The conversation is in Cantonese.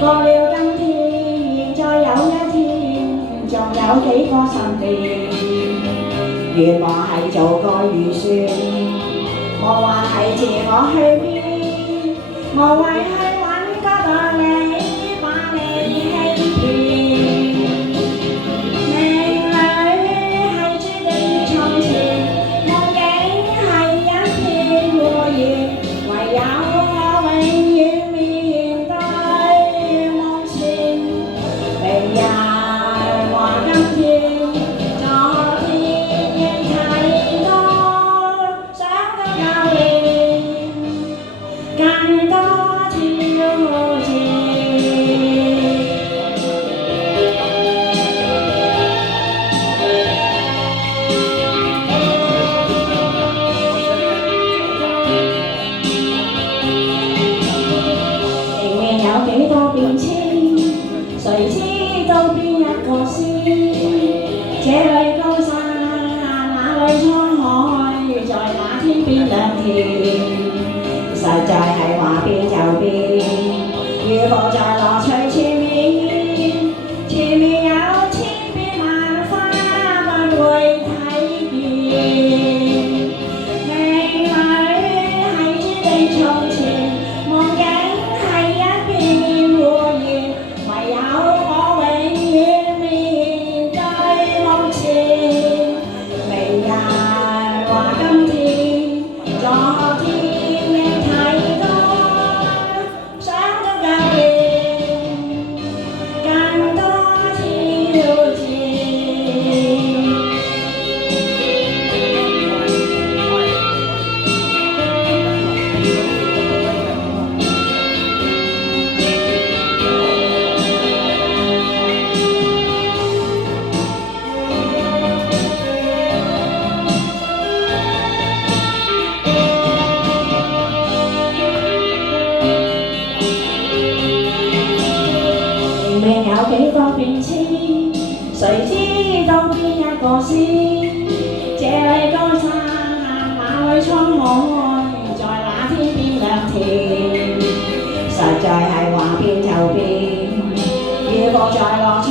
過了今天，再有一天，仲有幾個十年。願望係做個預算，無謂係自我去邊，無謂去揾嗰個你，把你欺騙。命裏係注定從前，夢境係一片胡言，唯有我永遠面對夢前。明日話今天，昨天亦提過，想得教練更多挑戰。有幾多變遷，誰知道邊一個先？這裏高山，那裏滄海，在那天邊兩天，實在係話變就變。如浮在樂趣前面，前面有千變萬化，不會睇見。命裏係注定從前，夢境係一片胡言，唯有我永遠面對夢前。明日話今天，昨天亦提過，想得教練更多挑戰。命有幾多變遷，誰知道邊一個先？這裏高山，那裏滄海，在那天邊兩天，實在係話變就變。如浮在樂趣